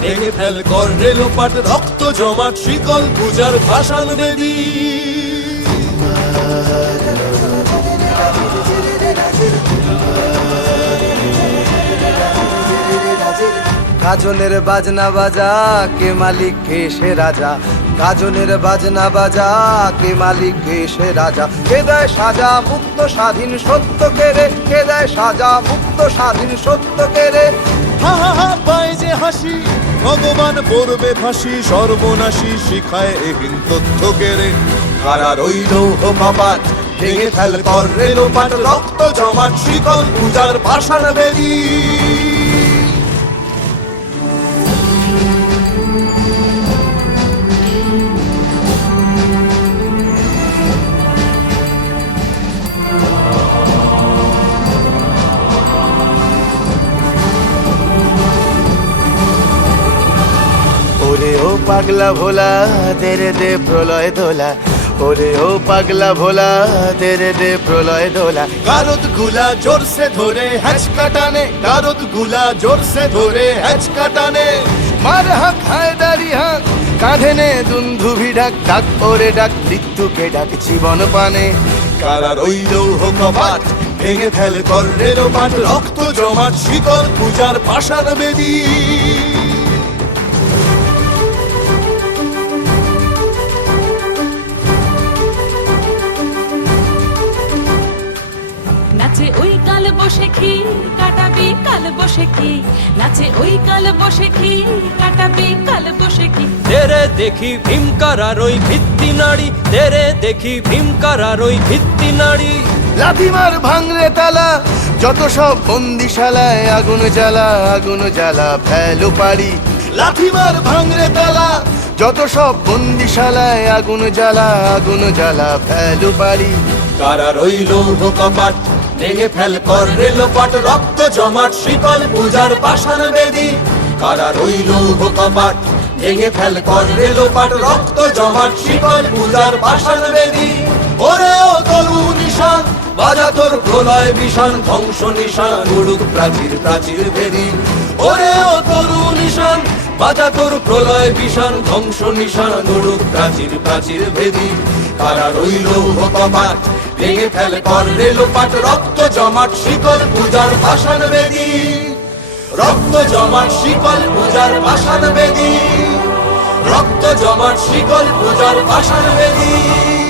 ভেঙে ফেল রক্ত জমাট, শিকল পূজার ভাষান গাজনের বাজনা বাজা, কে মালিক, কে সে রাজা? গাজনের বাজনা বাজা, কে মালিক, কে সে রাজা? কে দেয় সাজা মুক্ত স্বাধীন সত্য কে রে? কে দেয় সাজা মুক্ত স্বাধীন সত্য কেড়ে হা হা হা পায় যে হাসি, ভগবান পড়বে ফাঁসি, সর্বনাশী শিখায় এহীন তথ্য কেড়ে কারা রইল কপাট ভেঙে ফেল কর রেলোপাট রক্ত জমাট, শিকল পূজার পাষাণ বেরি পাগলা ভোলা, দেরে দে প্রলয় দোলা ওরে ও পাগলা ভোলা, দেরে দে প্রলয় দোলা গারদগুলা জোরসে ধরে হ্যাচ কাটানে, গারদগুলা জোরসে ধরে হ্যাচ কাটানে। মার হাক হায়দারি হাক, কাঁধে নে দুন্ধুভি ডাক ডাক ওরে ডাক, মৃত্যুকে ডাক জীবন পানে। কারা রইল ও কপাট ভেঙে ফেল কর রেলোপাট রক্ত জমাট শিকল পূজার পাষাণ বেদী। নাচে ওই কাল বসে খি কাটাবি কাল বসে কি? নাচে ওই কাল বসে খি কাটাবি কাল বসে কি? তেরে দেখি ভীমকারার ওই ভিত্তি নাড়ি তেরে দেখি ভীমকারার ওই ভিত্তি নাড়ি। লাথিমার ভাঙরে তালা যত সব বন্দিশালায় আগুন জ্বালা আগুন জ্বালা ফেলো পারি লাথিমার ভাঙরে তালা যত সব বন্দিশালায় আগুন জ্বালা আগুন জ্বালা ফেলো পারি কারা রইল কপাট ভেঙে ফেল কর রেলোপাট রক্ত জমাট শিকল পূজার পাষাণ বেদী। কারা রইল কপাট ভেঙে ফেল কর রেলোপাট রক্ত জমাট শিকল পূজার পাষাণ বেদী। ওরে ও তরু নিশান, বাজা তোর প্রলয় বিষাণ ধ্বংস নিশান, উড়ুক প্রাচীর প্রাচীর বেদী। ওরে ও তরু নিশান, বাজা তোর প্রলয় বিষাণ ধ্বংস নিশান, উড়ুক প্রাচীর প্রাচীর ভেদী কারা রইল কপাট ভেঙে ফেল কর রেলোপাট রক্ত জমাট, শিকল পূজার ভাষণ বেদি। রক্ত জমাট, শিকল পূজার ভাষণ বেদি। রক্ত জমাট, শিকল পূজার ভাষণ বেদী।